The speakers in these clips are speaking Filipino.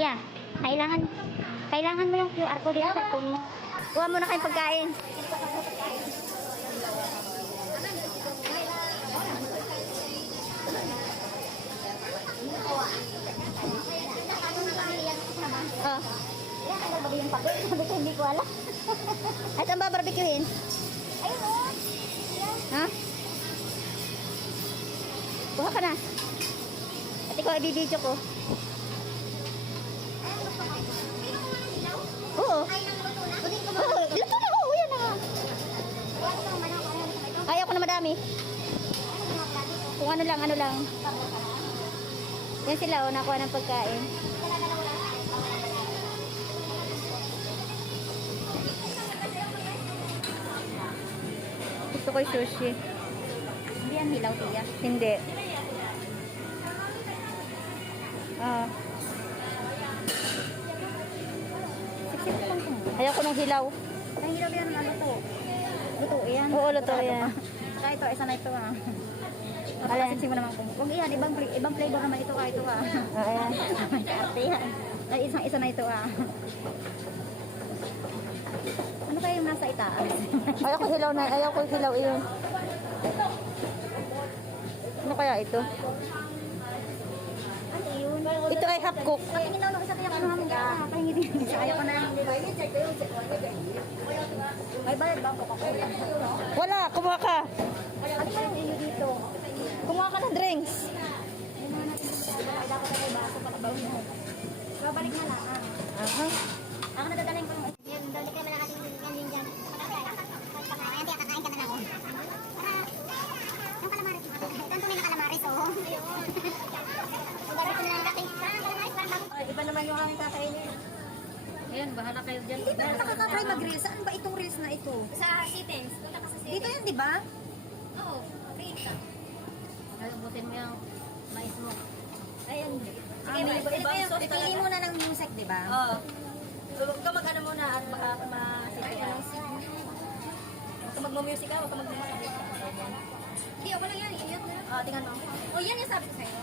Iya, kailangan mo yung QR code dito sa phone mo. Kuha mo na kayong pagkain. Oh. Hindi ko alam. Ay, saan ba barbecuehin? Ayun o. Ha? Kuha ka na. At ikaw i-video ko. Oo. Oo, luto na. Oo, yan na. Ayaw ko na madami. Kung ano lang. Yan sila, oh, nakuha ng pagkain. Gusto ko yung sushi. Hindi yan hilaw, tiya. Hindi. Ayaw ko ng hilaw. Ang hilaw yan na luto. Luto yan. Oo, luto yan. Saka ito, isa na ito ah. Alin? Kasi mo naman kung. Huwag yan, ibang flavor naman ito ito ah. Ayan. May kaarte yan. Ay, isa na ito ah. Ano kaya yung nasa itaas? Ayaw ko hilaw na. Ayaw ko hilaw yun. Ano kaya ito? Ano yun? Ito ay half cook. Patingin daw ng isa kaya kinuha mo ka. Pahingi din. Ayaw ko na. May bayad ba po ako? Wala, kumuha ka. Ano ba yung iyo dito? Kumuha ka ng drinks. Dapat na yung baso para baon mo. Babalik na lang. Aha. Ako na dadalhin ko yung yan. Dali kayo na ating yan dyan. Ayan, tiya, kakain ka na lang. Yung calamares. Ito ang tunay na calamares, oh. Babalik ko na lang dating. Calamares, parang bago. Iba naman yung aming kakainin. Ayan, bahala kayo dyan. Hindi pa nakaka-try mag-reels. Saan ba itong reels na ito? Sa Sitens. Punta ka sa Sitens. Dito yan, di ba? Oo. Create ka. Lalabutin mo yung mais mo. Ayan. Pipili muna ng music, di ba? Oo. Huwag ka mag-ano muna at baka masitiyan. Huwag ka mag-music ka, huwag ka mag-music. Hindi, ako lang yan. Iyot na. Tingnan mo. O, yan yung sabi ko sa'yo.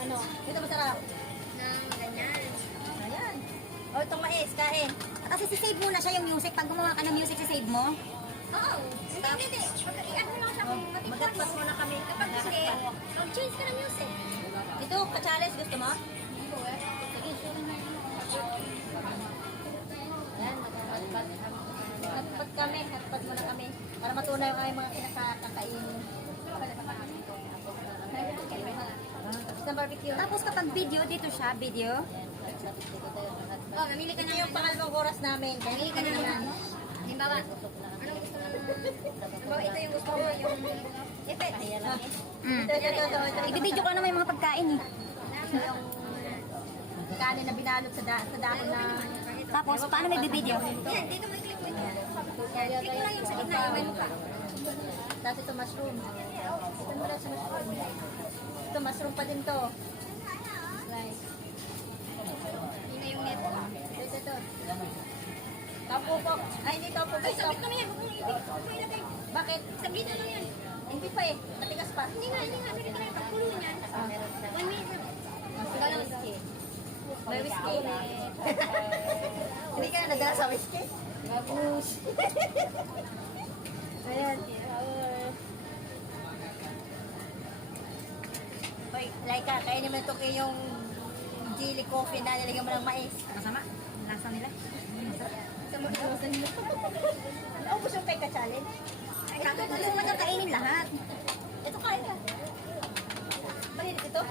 Ano? Ito masarap. Nang ganyan. Ayan. O, itong mais, kain. Kasi sisave muna siya yung music. Pag gumawa ka ng music, sisave mo. Oo. Hindi. I-ano mo lang siya kung matikman Magatpas mo. muna kami. Kapag hindi, change ka ng music. Ito, ka-challenge gusto mo? Ayan, hatpat kami. Hatpat muna kami. Para matunay yung aming mga kinakakainin. Tapos ng barbecue. Tapos kapag video, dito siya, video. Oh, mamili ka Ito na yung pangalawang oras namin. Mamili ka na lang. Halimbawa, anong gusto mo na? Halimbawa, ito yung gusto mo, yung ipet. Ito. Ibibidyo ko na may mga pagkain eh. Yung kanin na binalot sa dahon na... Tapos, paano may bibidyo? Yan, dito mo i-click mo ito. Click mo lang yung sa gitna, iwan mo pa. Tapos ito mushroom. Ito mo lang sa mushroom. Ito mushroom pa din to. Right. Yun na yung net. Ito. Tapupok. Ay, hindi tapupok. Ay, sabit mo na yan. Huwag mo ibig. Huwag mo ilagay. Bakit? Sabit na lang yan. Hindi pa eh. Matigas pa. Hindi nga. Sabit na lang. Pagpulo niyan. 1 minute na. Ikaw na whiskey. May whiskey. Hindi ka na nadala sa whiskey? Babush. Ayan. Hoy, Laika, kainin mo ito yung jelly coffee na nilagyan mo ng mais. Masama? Ang lasa nila. Sa mga iwasan mo. Naubos yung peka challenge. Ay, kakot mo naman yung kainin lahat. Ito kain ka. Mahilig ito?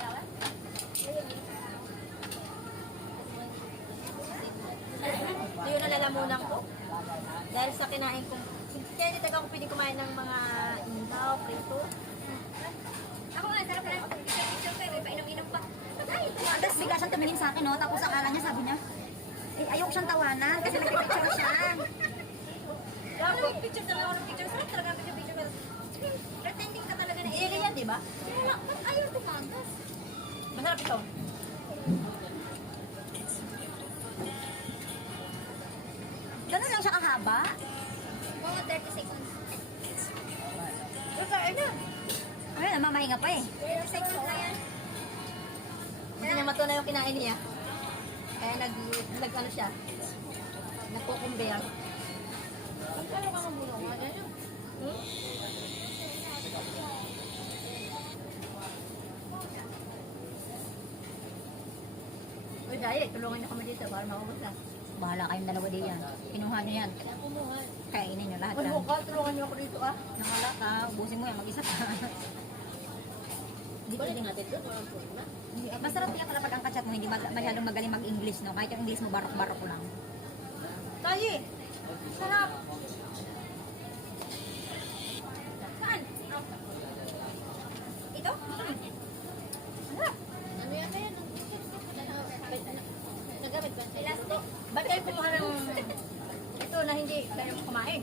Ito yung nalalamunan ko. Dahil sa kinain ko. Kaya hindi taga ako pwede kumain ng mga inaw, prito. Ako nga, sarap na. Picture ko, may painom-inom pa. Ay, Tapos bigla siyang tumingin sa akin, no? Tapos akala niya, sabi niya, eh, ayoko siyang tawanan kasi nagpipicture siya. Ano yung picture talaga ako ng picture? Sarap talaga ang picture ko. Pretending ka talaga na Jelly yan, di ba? Wala, ba't ayaw tumagas? Masarap ito. Ganun lang siya kahaba. Mga 30 seconds. Kakain na. Ay, namamahinga pa eh. 30 seconds na yan. Hindi niya matunay yung kinain niya. Kaya ano siya. Nagkukumbeya. Magkano ka ng bulungan? Ano? Hmm? Uy, Daya, tulungan niyo kami dito para maubos na. Bahala kayong dalawa din yan. Kinuha niyo yan. Kainin niyo lahat Uy, yan. buka, tulungan niyo ako dito ah. Nakala ka, ubusin mo yan, mag-isa pa. Di pwede natin doon, walang problema. Masarap yan pala pag ang kachat mo, hindi masyadong magaling mag-English, no? Kahit yung English mo, barok-barok lang. Tayi! Sarap! Saan? Ito? Sarap! Ano yan kaya? Nagamit ba? Elastic? Ba't kayo kumuha ng ito na hindi kayo kumain?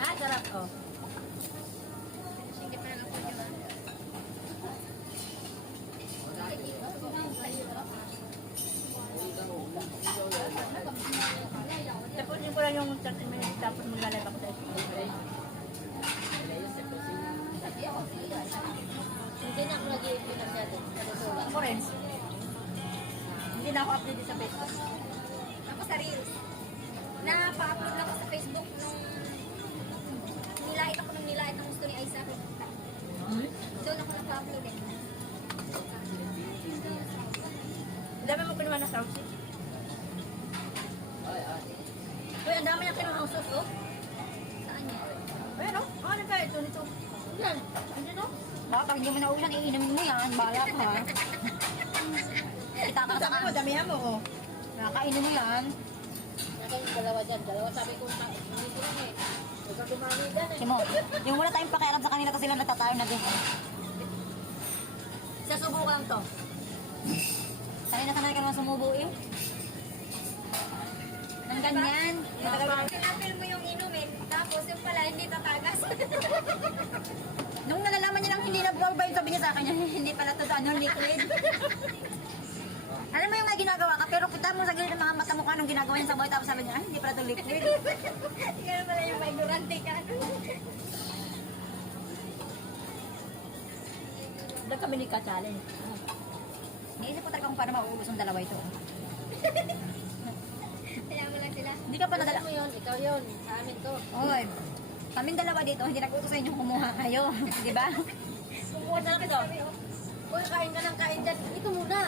Ah, sarap. Oh. Sige pa lang ako yun. Tapusin ko lang yung 30 minutes tapos maglalaba ko sa school. Hindi na ako nag-i-pinag natin. Ako rin. Hindi na ako update sa Facebook. Ako sa Reels. Napa-upload ako sa Facebook nung nilait ako nung nilait ng gusto ni Aiza. Doon ako napa-upload eh. Dami mo kinuha na sauce. Uy, ang dami na kinuha ng sauce, oh. Saan niya? Ayan, oh. Ano kaya ito nito? Yan. Ano no? Baka pag hindi mo naulan, iinumin mo yan. Bahala ka, ha? Kita ka sa Sabi mo, damihan mo, oh. Nakakainom mo yan. Nakay yung dalawa dyan. Dalawa sabi ko, hindi ko lang eh. Huwag kang dumami dyan eh. Simo, yung wala tayong pakialam sa kanila kasi sila nagtatayo na din. Sasubukan to. Kanina sanay ka naman sumubo eh. Nang ganyan. Tinapil mo yung inumin, tapos yung pala hindi tatagas. Nung nalalaman niya lang hindi nag-provide, sabi niya sa akin, hindi pala to ano, liquid. Alam mo yung may ginagawa ka, pero kita mo sa gilid ng mga mata mo kung anong ginagawa niya sa boy, tapos sabi niya, ay, hindi pala to liquid. Kaya pala yung may durante ka. Doon kami ni ka-challenge. Naisip ko talaga kung paano mauubos ang dalawa ito. Kaya mo lang sila. Hindi ka pa nadala. Alam mo yun, ikaw yun. Sa amin to. Oy, kaming dalawa dito, hindi nag-utos sa inyo kumuha kayo. Di ba? Kumuha na lang ito. Uy, kain ka ng kain dyan. Ito muna.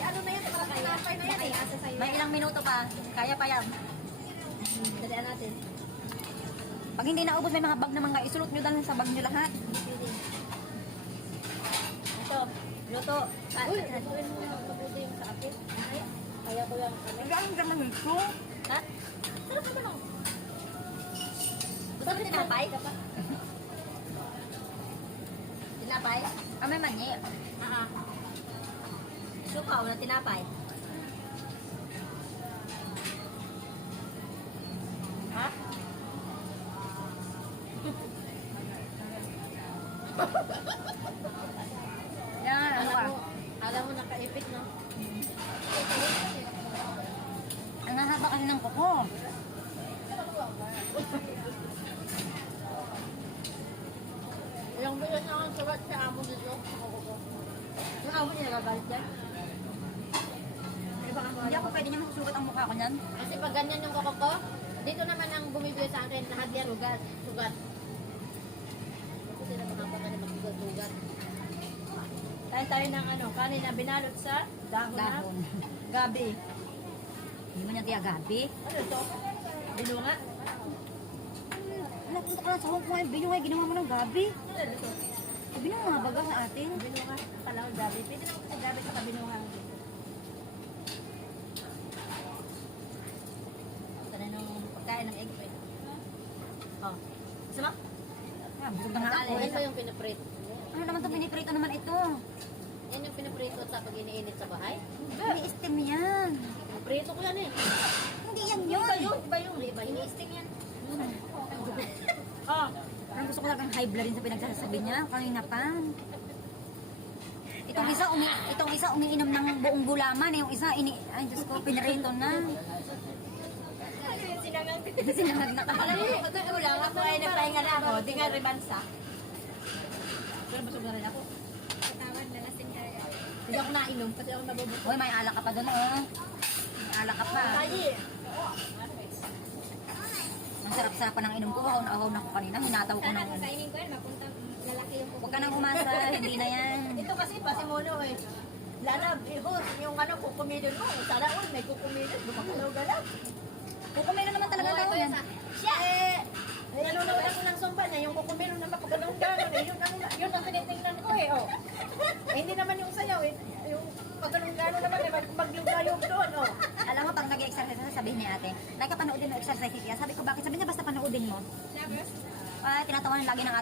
Ano na yan? Parang tinapay na yan eh. Asa sa'yo. May ilang minuto pa, kaya pa yan. Dalian natin. Pag hindi naubos, may mga bag naman nga, isulot nyo dahil sa bag nyo lahat. Ito. Luto. Uy, nasuin mo yung mabuti yung sa akin. Ay, kaya ko yung ano. Ang naman ito. Ha? Sarap naman oh. Gusto mo tinapay? Tinapay? Ah, may mani. Ah. Suka, wala tinapay. Ha? Yan, ano ka? Alam mo, nakaipit, no? Ang hahaba kasi ng kuko. Ilang bilan na ang sulat sa amo nito. Yung amo niya nagagalit yan? Ano ba ang Hindi ako pwede niya masusugat ang mukha ko niyan. Kasi pag ganyan yung koko ko, dito naman ang bumibili sa akin, lahat yan sugat. Sugat. Kasi sila makapag na magsugat-sugat. Tayo ng ano, kanin na binalot sa dahon na Dahon. gabi. Hindi mo niya tiyagabi. Ano ito? Binunga? Napunta ka lang sa Hong Kong, binyo nga ginawa mo ng gabi. Ano ito? Sabi niyo mga baga sa atin. Binunga. Pala ko gabi. Pwede naman sa gabi sa binunga. Ito na nung pagkain ng egg pwede. Oh. Gusto mo? Ah, busog na nga ako. Ito yung pinaprito. Ano naman itong piniprito naman ito? Yan yung pinaprito sa pag iniinit sa bahay. May steam yan. Pinaprito ko yan eh. Hindi yan yun. Iba yung. Iba, ini-steam yan. Oh. Parang gusto ko talagang high blood rin sa pinagsasabi niya. Kanina pa. Itong isa umiinom ng buong gulaman. Yung isa, ay Diyos ko, pinarito na. Sinangag na Alam mo, kapag. ito lang. Ako ay nagpahinga na ako. Di nga ribansa. Pero busog na rin ako. Katawan, lalasing tayo. Hindi ako nainom kasi ako nabubusog. Uy, may alak ka pa doon, oh. May alak ka pa. Tayi. Ang sarap-sarapan ng inom ko. Ahaw na ako kanina. Hinataw ko Sana ng kung kainin ko yan, mapunta lalaki yung Huwag ka nang umasa. Hindi na yan. Ito kasi pasimono eh. Lala, ihos, yung ano, kukumidon mo. Sana all, may kukumidon. Gumagalaw-galaw. Kukumelo naman talaga daw yan. Siya eh! Nanonood ako ng sumpa niya, yung kukumilo na mapagano'n-ganon eh. Yun ang tinitingnan ko eh, oh. Eh, hindi naman yung sayaw eh. Yung pagano'n-ganon naman eh, maglugayog doon, oh. Alam mo, pag nag-exercise na sabihin ni ate, like ka panoodin mo exercise niya. Sabi ko, bakit? Sabi niya, basta panoodin mo. Never. Tinatawanan lagi ng